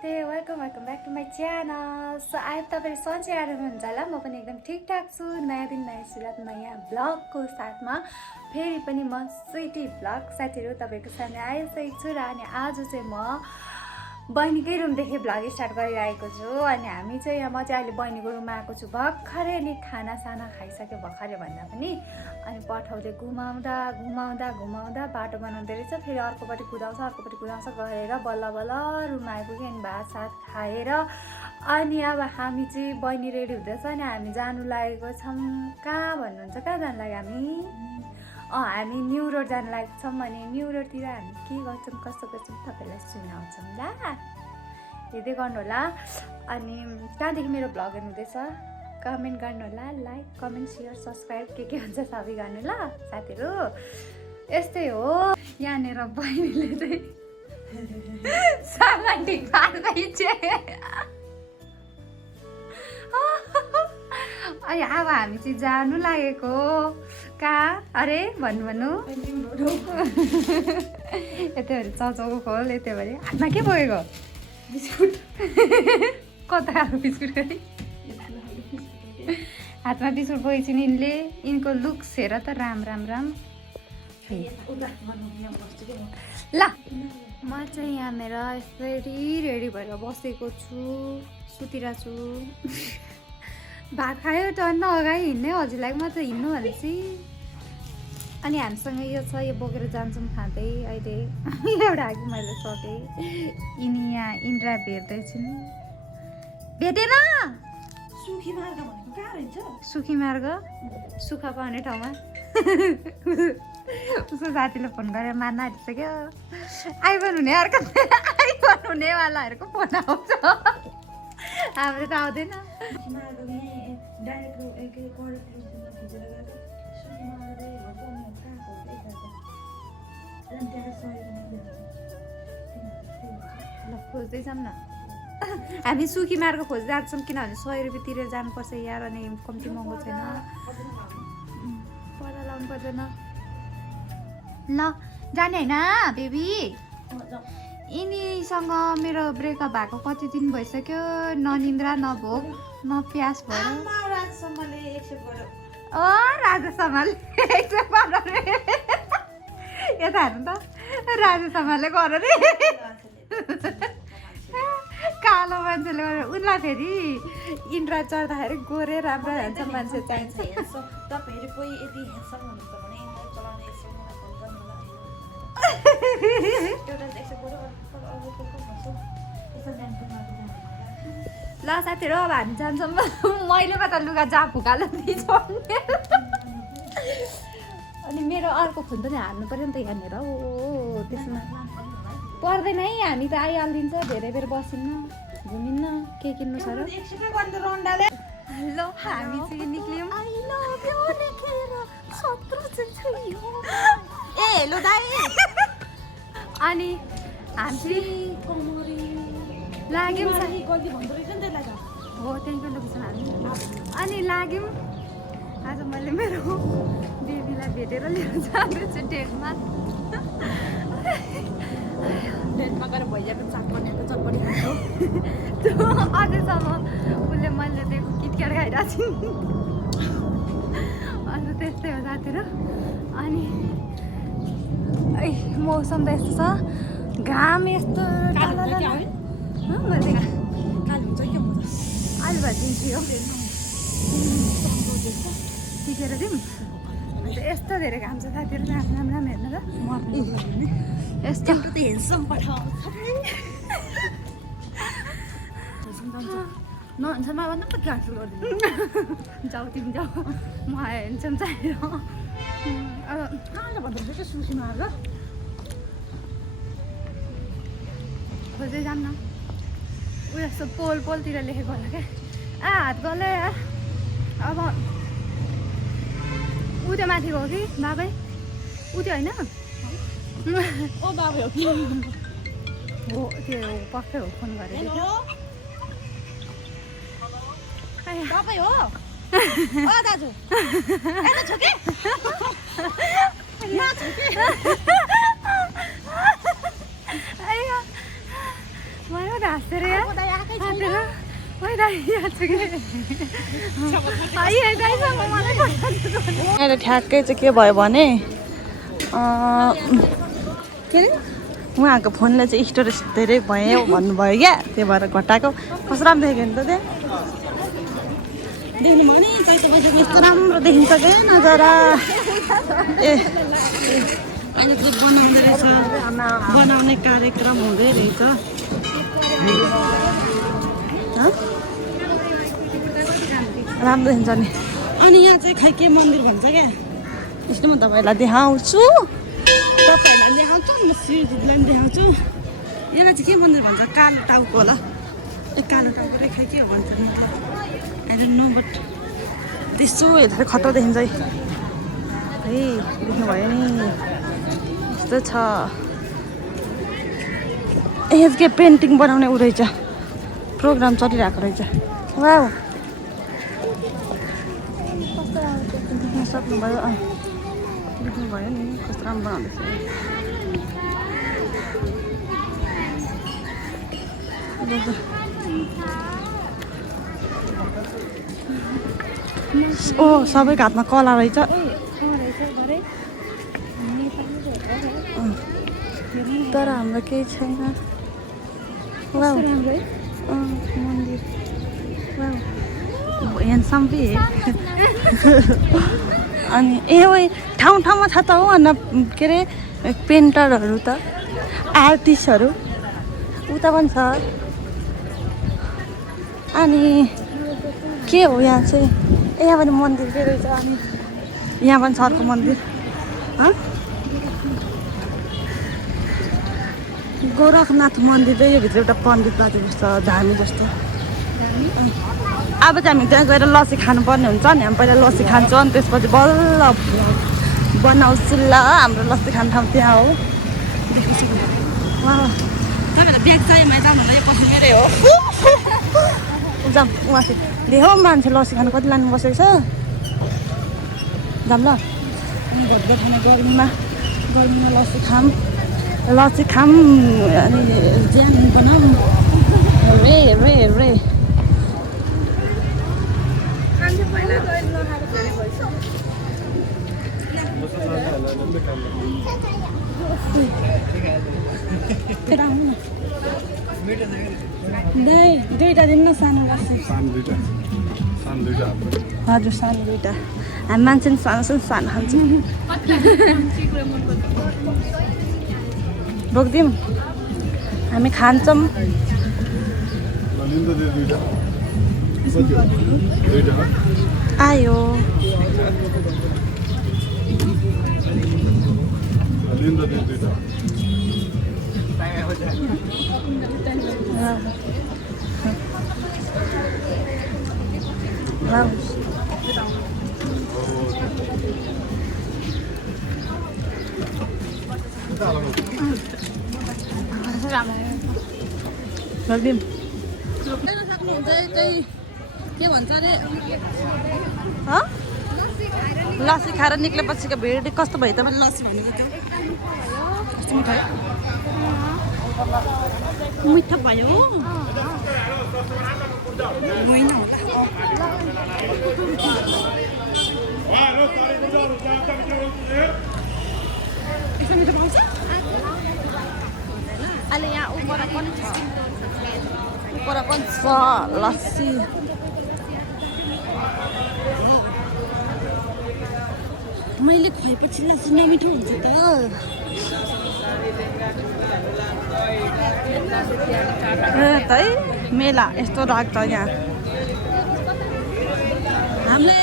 नमस्ते welcome back to my channel. So आए तपाईँले सन्चै आएर हुनुहुन्छ होला। म पनि एकदम ठिकठाक छु। नयाँ दिन नयाँ सुरुवात नयाँ ब्लगको साथमा फेरि पनि म स्विटी ब्लग साथीहरू तपाईँको सामने आइसकेको छु। र अनि आज चाहिँ म बहिनीकै रुमदेखि ब्लग स्टार्ट गरिरहेको छु। अनि हामी चाहिँ म चाहिँ अहिले बहिनीको रुममा आएको छु भर्खरै। अनि खानासाना खाइसक्यो भर्खरै भन्दा पनि। अनि पठाउँदै घुमाउँदा बाटो बनाउँदै रहेछ। फेरि अर्कोपट्टि कुदाउँछ गरेर बल्ल बल्ल रुममा आइपुग्यो। अनि भात सात खाएर अनि अब हामी चाहिँ बहिनी रेडी हुँदैछ। अनि हामी जानु लागेको छौँ कहाँ भन्नुहुन्छ, कहाँ जानु लाग्यो हामी न्यु रोड जानु लागेको छौँ। अनि न्यु रोडतिर हामी के गर्छौँ कस्तो गर्छौँ तपाईँलाई सुनाउँछौँ ल, हेर्दै गर्नु होला। अनि त्यहाँदेखि मेरो भ्लग हेर्नुहुँदैछ कमेन्ट गर्नु होला, लाइक कमेन्ट सेयर सब्सक्राइब के हुन्छ सबै गर्नु ल साथीहरू। यस्तै हो यहाँनिर बहिनीले चाहिँ सामान ठिक पार्दैछ। अनि अब हामी चाहिँ जानु लागेको कहाँ अरे भन्नु यताभरि चाउचाउको खोल, यताभरि हातमा के बोकेको बिस्कुट कता खालको बिस्कुट गरी हातमा बिस्कुट बोकेको छु नि। यिनको लुक्स हेर त राम ल। म चाहिँ यहाँनिर यसरी रेडी भएर बसेको छु, सुतिरहेको छु। भात खायो टन्न अगाडि हिँड्ने हजुरलाई म त हिँड्नु भनेपछि। अनि हामीसँग यो छ, यो बोकेर जान्छौँ खाँदै। अहिले एउटा आगो मैले सकेँ। यिनी यहाँ इन्द्रा भेट्दैछन्, भेटेन सुखी मार्ग सुखा पाउने ठाउँमा। उसको साथीले फोन गरेर मार्न आँटिसक्यो। आइफोन हुनेवालाहरूको फोन आउँछ, हाम्रो त आउँदैन। ल खोज्दै जाऊँ न, हामी सुखी मार्ग खोज्दै जान्छौँ। किनभने 100 रुपियाँ तिरेर जानुपर्छ यार। अनि कम्ती महँगो छैन, पत्ता लाउनु पर्दैन ल। जाने होइन बेबी? यिनीसँग मेरो ब्रेकअप भएको कति दिन भइसक्यो। न निन्द्रा न भोक न प्यास भयो। राजा समालले एक्सेप्ट गर रे। यता हेर्नु त, राजा समालले गर रे। कालो मान्छेले गरेर उनलाई फेरि इन्द्रा चढ्दाखेरि गोरे राम्रो हुन्छ मान्छे चाहिन्छ। ल साथीहरू अब हामी जान्छौँ। मैले त लुगा जहाँ फुकालो छोड्ने। अनि मेरो अर्को फोन पनि हाल्नु पऱ्यो नि त यहाँनिर। हो त्यसमा पर्दैन है, हामी त आइहालिदिन्छ। धेरै बेर बसिन्न घुमिन्न, के किन्नु छ र। ल हामी चाहिँ निक्ल्यौँ। ए हेलो दाइ। अनि हामी लाग्यौँ हो त्यहीँको लोकेसन हामी। अनि लाग्यौँ। आज मैले मेरो बेबीलाई भेटेर लिएर जाँदैछु डेटमा। डेटमा गएर भैया पनि साथ बनाएको चटपटी खाएको। अझैसम्म उसले मैले दिएको किटक्याट खाइरहेको छु। अन्त त्यस्तै हो साथीहरू। अनि मौसम त यस्तो छ, घाम यस्तो अहिले भइदिन्छु यो टिकेर दिउँ। अन्त यस्तो धेरै घाम छ साथीहरू। राम हेर्नु त यस्तो नहुन्छमा भन्दा पो क्यान्सल गरिदिनु। जाऊ तिमी जाऊ, म हेर्छौँ चाहियो। कहाँले भन्दा चाहिँ सुसी मार्ग खोज्दै जाऊँ न। ऊ यस्तो पोलतिर लेखेको होला क्या। हात गले अब ऊ त्यो माथि गयो कि बाबै, ऊ त्यो होइन ओ बाबै हो कि हो त्यो पक्कै हो। फोन गरेको बाबै हो दाजु। त हाँसेर यहाँ अहिले ठ्याक्कै चाहिँ के भयो भने के अरे उहाँको फोनले चाहिँ स्टोरेज धेरै भयो भन्नुभयो क्या त्यही भएर घटाएको कस्तो राम्रो देखेको नि त त्यहाँ देख्नु भयो नि चैत वैशाखमा यस्तो राम्रो देखिन्छ क्या नजारा ए अहिले चाहिँ बनाउँदै रहेछ बनाउने कार्यक्रम हुँदै रहेछ राम्रो हुन्छ नि अनि यहाँ चाहिँ खै के मन्दिर भन्छ क्या यस्तो म तपाईँहरूलाई देखाउँछु तपाईँहरूलाई देखाउँछु म श्रीजीलाई पनि देखाउँछु यसलाई चाहिँ के मन्दिर भन्छ कालो टाउको होला ए कालो टाउको र खै के हो भन्छ नि आई डोन्ट नो बट त्यसो हेर्दा खतरा देखिन्छ है देख्नुभयो नि यस्तो छ के पेन्टिङ बनाउने ऊ रहेछ प्रोग्राम चलिरहेको रहेछ वा सक्नुभयो देख्नुभयो नि कस्तो राम्रो बनाउँदैछ ओ सबैको हातमा कला रहेछ तर हाम्रो केही छैन मन्दिर ह्यान्डसम पनि अनि ए ओ ठाउँ ठाउँमा छ त हो अन्त के अरे पेन्टरहरू त आर्टिस्टहरू उता पनि छ अनि के हो यहाँ चाहिँ ए यहाँ पनि मन्दिर के रहेछ अनि यहाँ पनि छ अर्को मन्दिर गोरखनाथ मन्दिर चाहिँ यो भित्र एउटा पण्डित बाजे जस्तो धामी जस्तो अब चाहिँ हामी त्यहाँ गएर लस्सी खानुपर्ने हुन्छ नि हामी पहिला लस्सी खान्छौँ अनि त्यसपछि बल्ल बनाउँछु ल हाम्रो लस्सी खाने ठाउँ त्यहाँ हो तपाईँहरूलाई ब्याग चाहियो मैले जानुहुँदा यो बस्नु मेरै हो जाऊँ उहाँ चाहिँ देखाउँ मान्छे लस्सी खानु कति लानु बसेको छ जाऊँ ल भोट खाने गर्मीमा लस्सी खाम अनि ज्यान बनाऊँ रे रे रे दुईवटा दिनु न सानो लस्सी हजुर सानो दुईवटा हामी मान्छे नि सानो खान्छौँ बोकिदिउँ हामी खान्छौँ आयो के भन्छ अरे लस्सी खाएर निक्लेपछिको भिड कस्तो भयो त लस्सी भनेको त्यो कस्तो मिठो भयो होइन यस्तो मिठो पाउँछ अहिले यहाँ उपर पनि छ लस्सी मैले खुवाएपछि लस्सी नमिठो हुन्छ त है मेला यस्तो लाग्छ यहाँ हामीले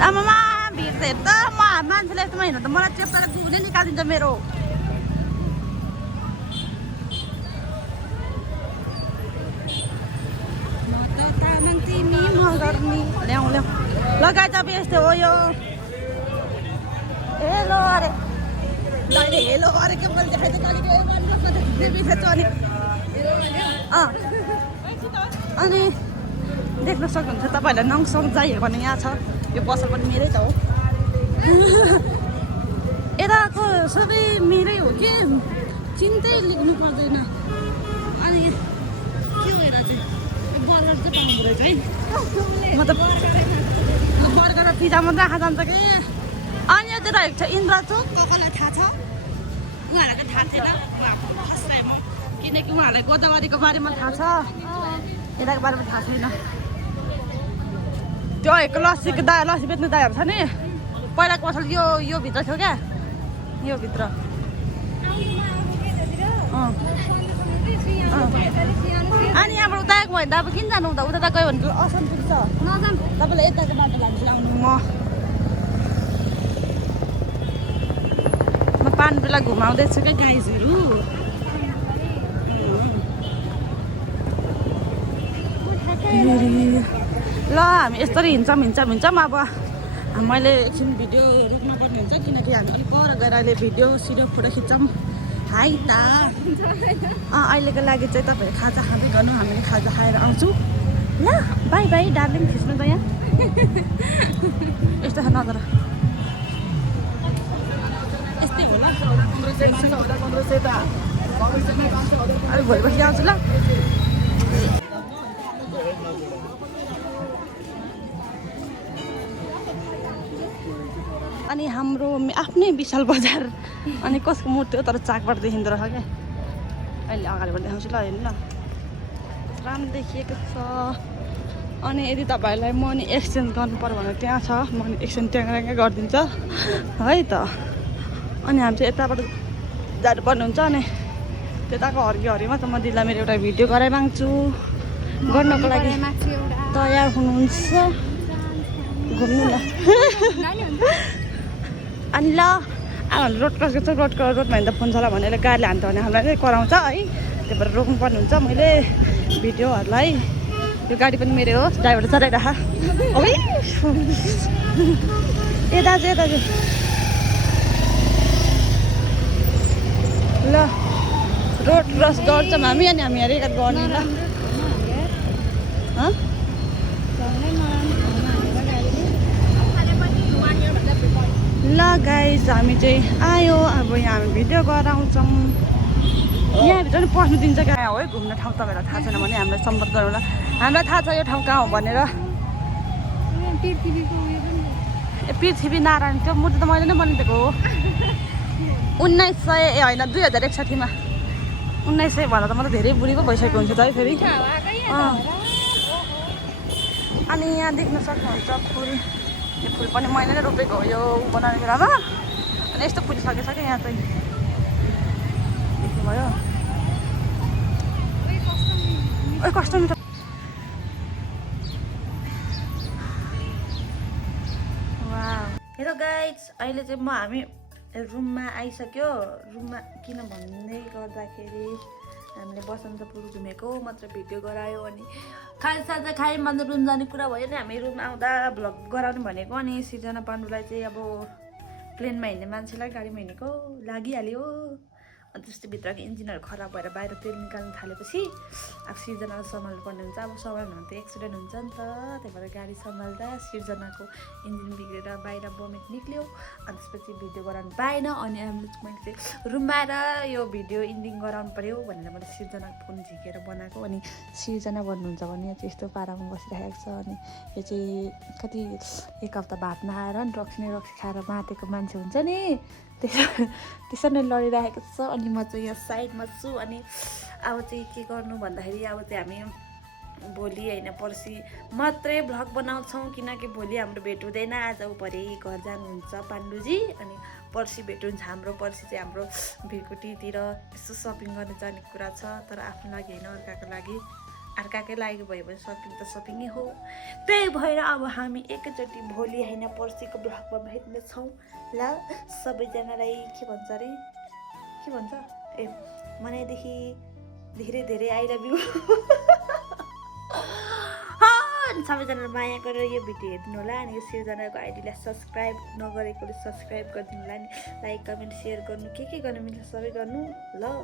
आमामा भिड त हेर्दा मान्छेले यस्तोमा हिँड्नु त मलाई चेप्टाएर गुहुने निकालिदिन्छ मेरो ल्याउँ लगाइ त यस्तै हो यो हेलो अरे हेलो अरे के मैले देखाइ अनि देख्न सक्नुहुन्छ तपाईँहरूलाई नङसङ चाहियो भने यहाँ छ यो पसल पनि मेरै त हो यताको सबै मेरै हो कि चिन्तै लेख्नु पर्दैन अनि चाहिँ म त बर्गर र पिज्जा मात्रै आँखा जान्छ कि अनि यता रहेको छ इन्द्र चोक कसलाई थाहा छ उहाँहरूलाई थाहा थिएन फर्स्ट टाइम हो किनकि उहाँहरूलाई गोदावरीको बारेमा थाहा छ यताको बारेमा थाहा छैन त्यो लस्सीको लस्सी बेच्ने दाइहरू छ नि पहिलाको पसल यो भित्र थियो क्या यो भित्र अनि यहाँबाट उता आएको भयो भने त अब किन जानु उता उता गयो भने त असन्ती छ नजानु तपाईँलाई यताको बाटो लानु म पानबेला घुमाउँदैछु क्या गाइजहरू ल हामी यसरी हिँड्छौँ अब मैले एकछिन भिडियो रोक्नुपर्ने हुन्छ किनकि हामी अलिक पर गएर अहिले भिडियो फोटो खिच्छौँ हाई त अहिलेको लागि चाहिँ तपाईँहरू खाजा खाँदै गर्नु हामीले खाजा खाएर आउँछु ल बाई बाई डार्लिङ खिच्नु त यहाँ यस्तो छ नजर यस्तै होला अब भोलि बसी आउँछु ल अनि हाम्रो आफ्नै विशाल बजार अनि कसको मूर्ति हो तर चाकबाट देखिँदो रहेछ क्या अहिले अगाडिबाट देखाउँछु ल हेर्नु ल राम्रो देखिएको छ अनि यदि तपाईँहरूलाई मनी एक्सचेन्ज गर्नु पर्यो भने त्यहाँ छ मनी एक्सचेन्ज त्यहाँ गरिदिन्छ है त अनि हामी चाहिँ यताबाट जानुपर्ने हुन्छ अनि त्यताको हरिमा त म दिदीलाई मेरो एउटा भिडियो गराइमाग्छु गर्नको लागि तयार हुनुहुन्छ घुम्नु ल अनि ल अब रोड क्रस गर्छ रोडमा हिँड्दा फोन चला भनेर गाडीले हान्थ्यो भने हामीलाई नै कराउँछ है त्यही भएर रोक्नुपर्ने हुन्छ मैले भिडियोहरूलाई यो गाडी पनि मेरो हो ड्राइभर चलाइरह ए दाजु ल रोड क्रस गर्छौँ हामी अनि हामी हेरेर गर्ने ल ल गाइज हामी चाहिँ आयो अब यहाँ हामी भिडियो गराउँछौँ यहाँभित्र पनि पस्नु दिन्छ कहाँ हो है घुम्ने ठाउँ तपाईँहरूलाई थाहा छैन भने हामीलाई सम्पर्क गरौँ ल हामीलाई थाहा छ यो ठाउँ कहाँ हो भनेर पृथ्वी नारायण त्यो मूर्ति त मैले नै बनाइदिएको हो 1900 होइन 2061 1900 भन्दा त म त धेरै बुढी पो भइसकेको हुन्छ त है फेरि अनि यहाँ देख्न सक्नुहुन्छ फुल यो फुल पनि मैले नै रोपेको हो यो बनाउने बेलामा अनि यस्तो फुलिसकेछ क्या यहाँ चाहिँ देख्नुभयो कस्तो मिठो हेलो गाइज अहिले चाहिँ हामी रुममा आइसक्यो रुममा किन भन्दै गर्दाखेरि हामीले बसन्तपुर घुमेको मात्र भिडियो गरायो अनि खाजा खायौँ अन्त रुम जाने कुरा भयो नि हामी रुम आउँदा भ्लग गराउने भनेको अनि सिर्जना पाण्डुलाई चाहिँ अब प्लेनमा हिँड्ने मान्छेलाई गाडीमा हिँडेको लागिहाल्यो अनि त्यस्तो भित्रको इन्जिनहरू खराब भएर बाहिर तेल निकाल्नु थालेपछि अब सिर्जनालाई सम्हाल्नु पर्ने हुन्छ अब सम्हाल्नु भने त एक्सिडेन्ट हुन्छ नि त त्यही भएर गाडी सम्हाल्दा सिर्जनाको इन्जिन बिग्रेर बाहिर बमेट निक्ल्यो अनि त्यसपछि भिडियो गराउनु पाएन अनि मैले चाहिँ रुममा आएर यो भिडियो एन्डिङ गराउनु पऱ्यो भनेर मैले सिर्जनाको फोन झिकेर बनाएको अनि सिर्जना भन्नुहुन्छ भने यहाँ चाहिँ यस्तो पारामा बसिरहेको छ अनि यो चाहिँ कति एक हप्ता भात नखाएर नि रक्सी खाएर मातेको मान्छे हुन्छ नि त्यसरी नै लडिरहेको छ अनि म चाहिँ यहाँ साइडमा छु अनि अब चाहिँ के गर्नु भन्दाखेरि अब चाहिँ हामी भोलि होइन पर्सि मात्रै भ्लग बनाउँछौँ किनकि भोलि हाम्रो भेट हुँदैन आज भरे घर जानुहुन्छ पाण्डुजी अनि पर्सि भेट हुन्छ हाम्रो पर्सि चाहिँ हाम्रो भिरकुटीतिर यसो सपिङ गर्न जाने कुरा छ तर आफ्नो लागि होइन अर्काकै लागि भयो भने सपिङ त सपिङै हो त्यही भएर अब हामी एकैचोटि भोलि होइन पर्सिको भ्लगमा भेट्नेछौँ ल सबैजनालाई के भन्छ अरे के भन्छ ए मनैदेखि धेरै धेरै आई लभ यु सबैजनालाई माया गरेर यो भिडियो हेर्नु होला अनि यो सिर्जनाको आइडीलाई सब्सक्राइब नगरेकोले सब्सक्राइब गरिदिनु होला नि लाइक कमेन्ट सेयर गर्नु के गर्नु मिल्छ सबै गर्नु ल